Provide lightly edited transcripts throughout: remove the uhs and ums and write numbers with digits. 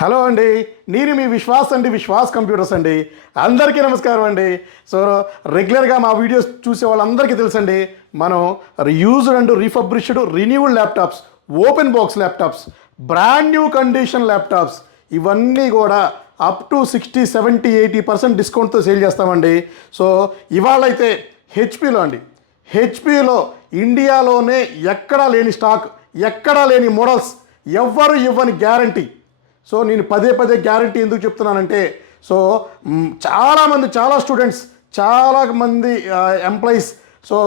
Hello అండి, నేను మీ విశ్వాస్ అండి, విశ్వాస్ కంప్యూటర్స్ అండి. అందరికీ నమస్కారం అండి. సో రెగ్యులర్గా మా వీడియోస్ చూసే వాళ్ళందరికీ తెలుసండి, మనం used and refurbished renewal laptops, open box laptops, brand new condition laptops ఇవన్నీ కూడా అప్ టు 60, 70, 80% డిస్కౌంట్తో సేల్ చేస్తామండి. సో ఇవాళ అయితే హెచ్పిలో అండి, హెచ్పిలో ఇండియాలోనే ఎక్కడా లేని స్టాక్, ఎక్కడా లేని మోడల్స్, ఎవ్వరు ఇవ్వని గ్యారంటీ. సో నేను పదే పదే గ్యారంటీ ఎందుకు చెప్తున్నానంటే, సో చాలామంది, చాలా స్టూడెంట్స్, చాలామంది employees so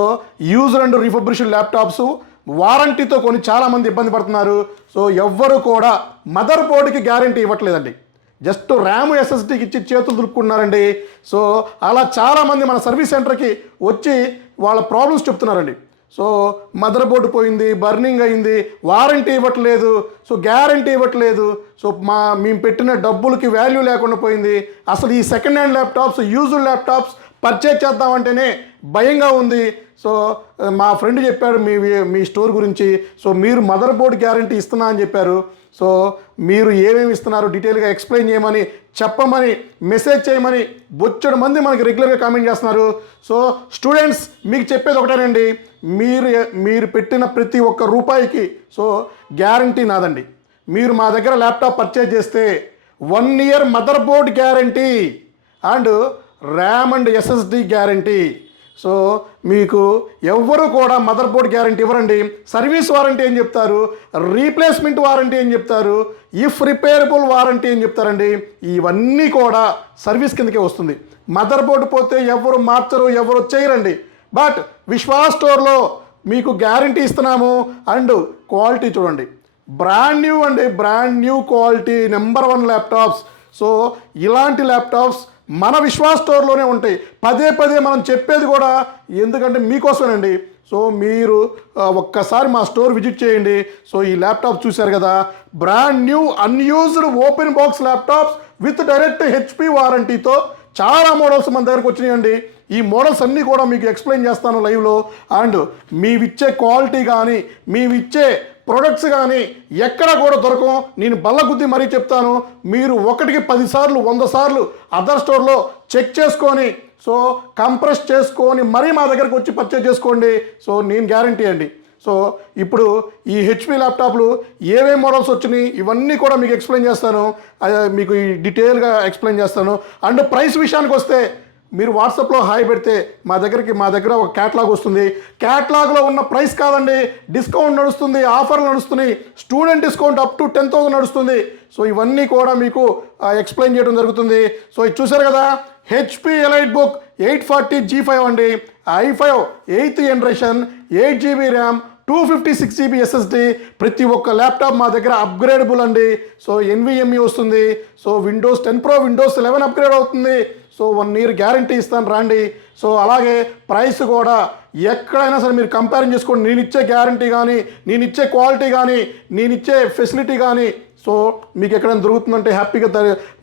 used and refurbished laptops వారంటీతో కొని చాలామంది ఇబ్బంది పడుతున్నారు. సో ఎవ్వరు కూడా మదర్ బోర్డుకి గ్యారంటీ ఇవ్వట్లేదండి, జస్ట్ ర్యామ్ ఎస్ఎస్డీకి ఇచ్చి చేతులు దులుపుకుంటున్నారండి. సో అలా చాలామంది మన సర్వీస్ సెంటర్కి వచ్చి వాళ్ళ ప్రాబ్లమ్స్ చెప్తున్నారండి. సో మదర్ బోర్డు పోయింది, బర్నింగ్ అయింది, వారంటీ ఇవ్వట్లేదు, సో గ్యారంటీ ఇవ్వట్లేదు, సో మేము పెట్టిన డబ్బులకి వాల్యూ లేకుండా పోయింది. అసలు ఈ second hand laptops, used laptops purchase చేద్దామంటేనే భయంగా ఉంది. సో మా ఫ్రెండ్ చెప్పాడు మీ స్టోర్ గురించి, సో మీరు మదర్ బోర్డు గ్యారంటీ ఇస్తున్నా అని చెప్పారు. సో మీరు ఏమేమి ఇస్తున్నారు డీటెయిల్గా ఎక్స్ప్లెయిన్ చేయమని, చెప్పమని, మెసేజ్ చేయమని బొచ్చడు మంది మనకి రెగ్యులర్గా కామెంట్ చేస్తున్నారు. సో స్టూడెంట్స్, మీకు చెప్పేది ఒకటేనండి, మీరు పెట్టిన ప్రతి ఒక్క రూపాయికి సో గ్యారంటీ నాదండి. మీరు మా దగ్గర ల్యాప్టాప్ పర్చేజ్ చేస్తే 1 year mother board guarantee and RAM and SSD guarantee. So మీకు ఎవ్వరు కూడా మదర్ బోర్డ్ గ్యారంటీ ఇవ్వరండి. సర్వీస్ వారంటీ అని చెప్తారు, రీప్లేస్మెంట్ వారంటీ అని చెప్తారు, ఇఫ్ రిపేరబుల్ వారంటీ అని చెప్తారండి. ఇవన్నీ కూడా సర్వీస్ కిందకే వస్తుంది. మదర్ బోర్డు పోతే ఎవరు మార్చరు, ఎవరు చేయరండి. బట్ విశ్వాస్ స్టోర్లో మీకు గ్యారంటీ ఇస్తున్నాము. అండ్ క్వాలిటీ చూడండి, బ్రాండ్ న్యూ అండి, brand new quality, number 1 laptops. So ఇలాంటి ల్యాప్టాప్స్ మన విశ్వాస్ స్టోర్లోనే ఉంటాయి. పదే పదే మనం చెప్పేది కూడా ఎందుకంటే మీకోసమేనండి. సో మీరు ఒక్కసారి మా స్టోర్ విజిట్ చేయండి. సో ఈ ల్యాప్టాప్ చూశారు కదా, brand new unused open box laptops with direct HP వారంటీతో చాలా మోడల్స్ మన దగ్గరకు వచ్చినాయండి. ఈ మోడల్స్ అన్నీ కూడా మీకు ఎక్స్ప్లెయిన్ చేస్తాను లైవ్లో. అండ్ మీవిచ్చే క్వాలిటీ కానీ, మీవిచ్చే ప్రొడక్ట్స్ కానీ ఎక్కడ కూడా దొరకవు. నేను బల్లగుద్ది మరీ చెప్తాను, మీరు 1కి 10 సార్లు 100 సార్లు అదర్ స్టోర్లో చెక్ చేసుకొని, సో కంప్రెస్ చేసుకొని మరీ మా దగ్గరకు వచ్చి పర్చేజ్ చేసుకోండి. సో నేను గ్యారంటీ అండి. సో ఇప్పుడు ఈ హెచ్పి ల్యాప్టాప్లు ఏమేమి మోడల్స్ వచ్చినాయి ఇవన్నీ కూడా మీకు ఎక్స్ప్లెయిన్ చేస్తాను, మీకు ఈ డీటెయిల్గా ఎక్స్ప్లెయిన్ చేస్తాను. అండ్ ప్రైస్ విషయానికి వస్తే, మీరు వాట్సాప్లో హాయ్ పెడితే మా దగ్గర ఒక క్యాటలాగ్ వస్తుంది. క్యాటలాగ్లో ఉన్న ప్రైస్ కాదండి, డిస్కౌంట్ నడుస్తుంది, ఆఫర్లు నడుస్తున్నాయి, స్టూడెంట్ డిస్కౌంట్ అప్ టు 10,000 నడుస్తుంది. సో ఇవన్నీ కూడా మీకు ఎక్స్ప్లెయిన్ చేయడం జరుగుతుంది. సో ఇది చూసారు కదా, హెచ్పి ఎలైట్ బుక్ 840 G5 అండి, i5 8th generation, 8GB RAM, 256GB SSD. ప్రతి ఒక్క ల్యాప్టాప్ మా దగ్గర అప్గ్రేడబుల్ అండి. సో NVMe వస్తుంది. So Windows 10 Pro, Windows 11 upgrade అవుతుంది. సో 1 year గ్యారంటీ ఇస్తాను రండి. సో అలాగే ప్రైస్ కూడా ఎక్కడైనా సరే మీరు కంపేర్ చేసుకోండి. నేను ఇచ్చే గ్యారంటీ కానీ, నేను ఇచ్చే క్వాలిటీ కానీ, నేను ఇచ్చే ఫెసిలిటీ కానీ సో మీకు ఎక్కడైనా దొరుకుతుందంటే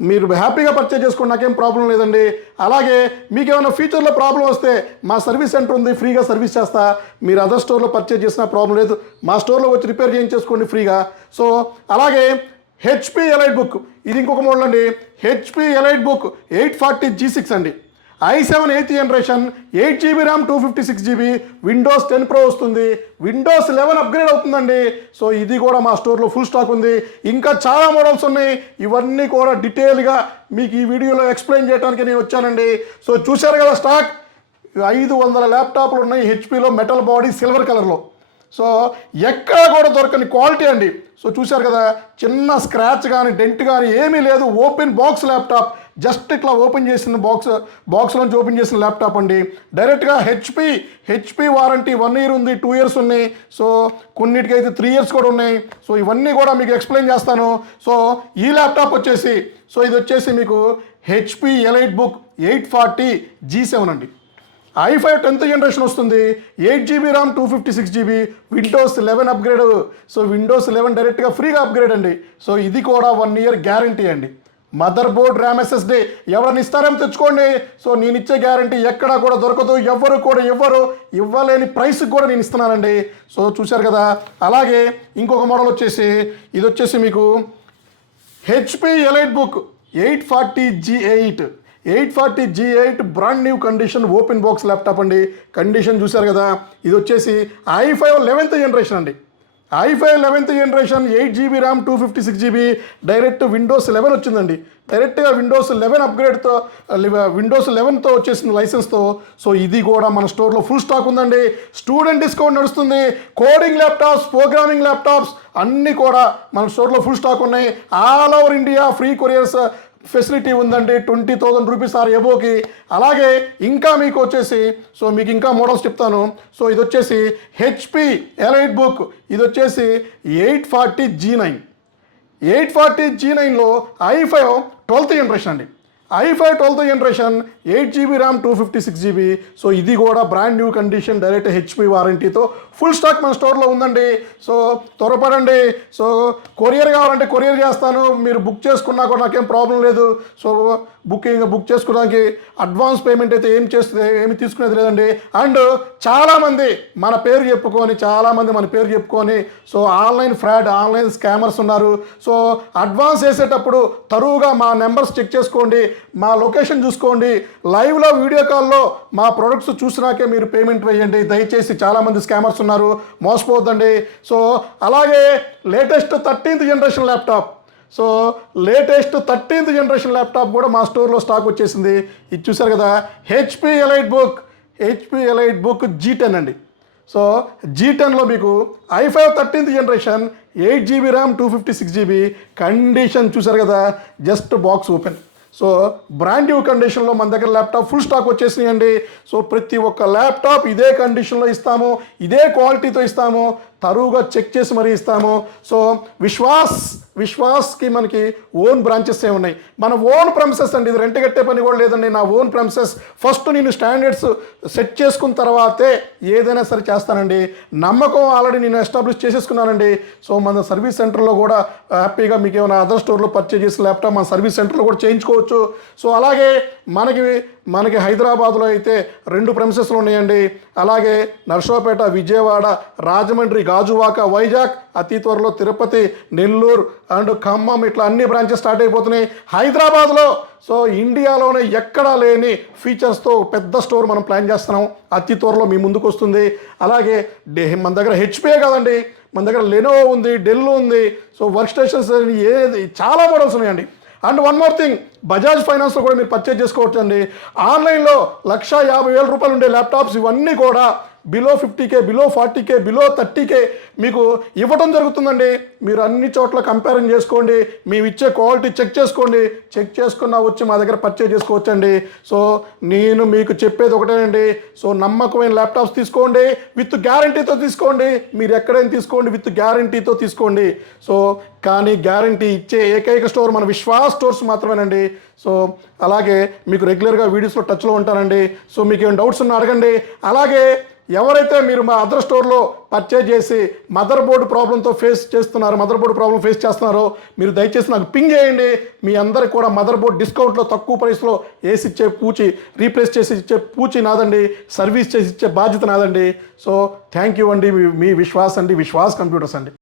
మీరు హ్యాపీగా పర్చేజ్ చేసుకోండి, నాకేం ప్రాబ్లం లేదండి. అలాగే మీకు ఏమైనా ఫ్యూచర్లో ప్రాబ్లం వస్తే మా సర్వీస్ సెంటర్ ఉంది, ఫ్రీగా సర్వీస్ చేస్తా. మీరు అదర్ స్టోర్లో పర్చేజ్ చేసినా ప్రాబ్లం లేదు, మా స్టోర్లో వచ్చి రిపేర్ చేయించేసుకోండి ఫ్రీగా. సో అలాగే హెచ్పి ఎలైట్ బుక్, ఇది ఇంకొక మోడల్ అండి, హెచ్పి ఎలైట్ బుక్ 840 G6 అండి, i7 8th generation, 8GB RAM, 256GB, Windows 10 Pro వస్తుంది, విండోస్ 11 అప్గ్రేడ్ అవుతుందండి. సో ఇది కూడా మా స్టోర్లో ఫుల్ స్టాక్ ఉంది. ఇంకా చాలా మోడల్స్ ఉన్నాయి, ఇవన్నీ కూడా డీటెయిల్గా మీకు ఈ వీడియోలో ఎక్స్ప్లెయిన్ చేయడానికి నేను వచ్చానండి. సో చూశారు కదా స్టాక్, 500 ల్యాప్టాప్లు ఉన్నాయి హెచ్పిలో, మెటల్ బాడీ, సిల్వర్ కలర్లో. సో ఎక్కడ కూడా దొరకని క్వాలిటీ అండి. సో చూశారు కదా, చిన్న స్క్రాచ్ కానీ, డెంట్ కానీ ఏమీ లేదు. ఓపెన్ బాక్స్ ల్యాప్టాప్, జస్ట్ ఇట్లా ఓపెన్ చేసిన బాక్స్లోంచి ఓపెన్ చేసిన ల్యాప్టాప్ అండి. డైరెక్ట్గా హెచ్పి వారంటీ 1 year ఉంది, 2 years ఉన్నాయి. సో కొన్నిటికి అయితే 3 years కూడా ఉన్నాయి. సో ఇవన్నీ కూడా మీకు ఎక్స్ప్లెయిన్ చేస్తాను. సో ఈ ల్యాప్టాప్ వచ్చేసి, సో ఇది వచ్చేసి మీకు హెచ్పి ఎలైట్ బుక్ 840 G7 అండి, i5 10th జనరేషన్ వస్తుంది, 8GB RAM, 256GB, Windows 11 upgrade. So Windows 11 డైరెక్ట్గా ఫ్రీగా అప్గ్రేడ్ అండి. సో ఇది కూడా 1 year గ్యారంటీ అండి. మదర్ బోర్డ్, ర్యామ్, ఎస్ఎస్డి ఎవరిని ఇస్తారేమో తెచ్చుకోండి. సో నేను ఇచ్చే గ్యారంటీ ఎక్కడా కూడా దొరకదు, ఎవరు కూడా ఇవ్వలేని ప్రైస్కి కూడా నేను ఇస్తున్నానండి. సో చూశారు కదా. అలాగే ఇంకొక మోడల్ వచ్చేసి, ఇది వచ్చేసి మీకు HP elite book 840G8 840G8 brand new condition open box laptop అండి. కండిషన్ చూశారు కదా. ఇది వచ్చేసి i5 11th జనరేషన్ అండి. i5 11th generation 8GB RAM 256GB direct Windows 11 వచ్చిందండి. డైరెక్ట్గా విండోస్ 11 అప్గ్రేడ్తో విండోస్ 11తో వచ్చేసింది లైసెన్స్తో. సో ఇది కూడా మన స్టోర్లో ఫుల్ స్టాక్ ఉందండి. స్టూడెంట్ డిస్కౌంట్ నడుస్తుంది. కోడింగ్ ల్యాప్టాప్స్, ప్రోగ్రామింగ్ ల్యాప్టాప్స్ అన్నీ కూడా మన స్టోర్లో ఫుల్ స్టాక్ ఉన్నాయి. All over India free couriers facility ఉందండి 20,000 రూపీస్ ఆర్ ఎబోకి. అలాగే ఇంకా మీకు వచ్చేసి మీకు ఇంకా మోడల్స్ చెప్తాను. సో ఇది వచ్చేసి హెచ్పి ఎలైట్ బుక్. ఇది వచ్చేసి 840G9 840G9లో i5 12th జనరేషన్ అండి. i5 12th generation 8GB RAM 256GB. So ఇది కూడా brand new condition direct HP వారంటీతో ఫుల్ స్టాక్ మన స్టోర్లో ఉందండి. సో త్వరపడండి. సో కొరియర్ కావాలంటే కొరియర్ చేస్తాను. మీరు బుక్ చేసుకున్నా కూడా నాకేం ప్రాబ్లం లేదు. సో బుక్ చేసుకోవడానికి అడ్వాన్స్ పేమెంట్ అయితే ఏమి తీసుకునేది లేదండి. అండ్ చాలామంది మన పేరు చెప్పుకొని so online fraud, online scammers ఉన్నారు. సో అడ్వాన్స్ వేసేటప్పుడు తరువుగా మా నెంబర్స్ చెక్ చేసుకోండి, మా లొకేషన్ చూసుకోండి, లైవ్లో వీడియో కాల్లో మా ప్రొడక్ట్స్ చూసినాకే మీరు పేమెంట్ వేయండి దయచేసి. చాలామంది స్కామర్స్ ఉన్నారు, మోసపోవద్దండి. సో అలాగే latest 13th generation laptop. So latest 13th generation laptop కూడా మా స్టోర్లో స్టాక్ వచ్చేసింది. ఇది చూసారు కదా, హెచ్పి ఎలైట్ బుక్ G10 అండి. సో G10లో మీకు i5 13th generation 8GB RAM 256GB condition చూసారు కదా, just box open. So brand new కండిషన్లో మన దగ్గర ల్యాప్టాప్ ఫుల్ స్టాక్ వచ్చేసినాయండి. సో ప్రతి ఒక్క ల్యాప్టాప్ ఇదే కండిషన్లో ఇస్తాము, ఇదే క్వాలిటీతో ఇస్తాము, తరువుగా చెక్ చేసి మరీ ఇస్తాము. సో విశ్వాస్కి మనకి ఓన్ బ్రాంచెస్ ఉన్నాయి. మన ఓన్ ప్రెమిసెస్ అండి. ఇది రెంట్ కట్టే పని కూడా లేదండి. నా ఓన్ ప్రెమిసెస్. ఫస్ట్ నేను స్టాండర్డ్స్ సెట్ చేసుకున్న తర్వాతే ఏదైనా సరే చేస్తానండి. నమ్మకం ఆల్రెడీ నేను ఎస్టాబ్లిష్ చేసేసుకున్నానండి. సో మన సర్వీస్ సెంటర్లో కూడా హ్యాపీగా మీకు ఏమైనా అదర్ స్టోర్లో పర్చేజ్ చేసిన ల్యాప్టాప్ మన సర్వీస్ సెంటర్లో కూడా చేయించుకోవచ్చు. సో అలాగే మనకి హైదరాబాద్లో అయితే 2 ప్రెమిసెస్లు ఉన్నాయండి. అలాగే నర్సరావుపేట, విజయవాడ, రాజమండ్రి, గాజువాక, వైజాగ్, అతి త్వరలో తిరుపతి, నెల్లూరు అండ్ ఖమ్మం ఇట్లా అన్ని బ్రాంచెస్ స్టార్ట్ అయిపోతున్నాయి. హైదరాబాద్లో సో ఇండియాలోనే ఎక్కడా లేని ఫీచర్స్తో పెద్ద స్టోర్ మనం ప్లాన్ చేస్తున్నాం. అతి త్వరలో మీ ముందుకు వస్తుంది. అలాగే మన దగ్గర హెచ్పిఏ కాదండి, మన దగ్గర లెనోవో ఉంది, డెల్ ఉంది. సో వర్క్ స్టేషన్స్ చాలా మోడల్స్ ఉన్నాయండి. And one more thing, Bajaj ఫైనాన్స్లో కూడా మీరు పర్చేజ్ చేసుకోవచ్చు అండి. ఆన్లైన్లో 1,50,000 రూపాయలు ఉండే ల్యాప్టాప్స్ ఇవన్నీ కూడా below 50K, below 40K, below 30K మీకు ఇవ్వడం జరుగుతుందండి. మీరు అన్ని చోట్ల కంపేరింగ్ చేసుకోండి, మేము ఇచ్చే క్వాలిటీ చెక్ చేసుకోండి. చెక్ చేసుకున్నా వచ్చి మా దగ్గర పర్చేజ్ చేసుకోవచ్చండి. సో నేను మీకు చెప్పేది ఒకటేనండి. సో నమ్మకమైన ల్యాప్టాప్స్ తీసుకోండి, విత్ గ్యారంటీతో తీసుకోండి. మీరు ఎక్కడైనా తీసుకోండి, విత్ గ్యారంటీతో తీసుకోండి. సో కానీ గ్యారంటీ ఇచ్చే ఏకైక స్టోర్ మన విశ్వాస్ స్టోర్స్ మాత్రమేనండి. సో అలాగే మీకు రెగ్యులర్గా వీడియోస్లో టచ్లో ఉంటానండి. సో మీకు ఏమైనా డౌట్స్ ఉన్నా అడగండి. అలాగే ఎవరైతే మీరు మా అదర్ స్టోర్లో పర్చేజ్ చేసి మదర్ బోర్డు ప్రాబ్లం ఫేస్ చేస్తున్నారో మీరు దయచేసి నాకు పింగ్ చేయండి. మీ అందరికి కూడా మదర్ బోర్డ్ డిస్కౌంట్లో తక్కువ ప్రైస్లో వేసి ఇచ్చే రీప్లేస్ చేసి ఇచ్చే పూచి నాదండి, సర్వీస్ చేసి ఇచ్చే బాధ్యత నాదండి. సో థ్యాంక్ యూ అండి. మీ విశ్వాస్ కంప్యూటర్స్ అండి.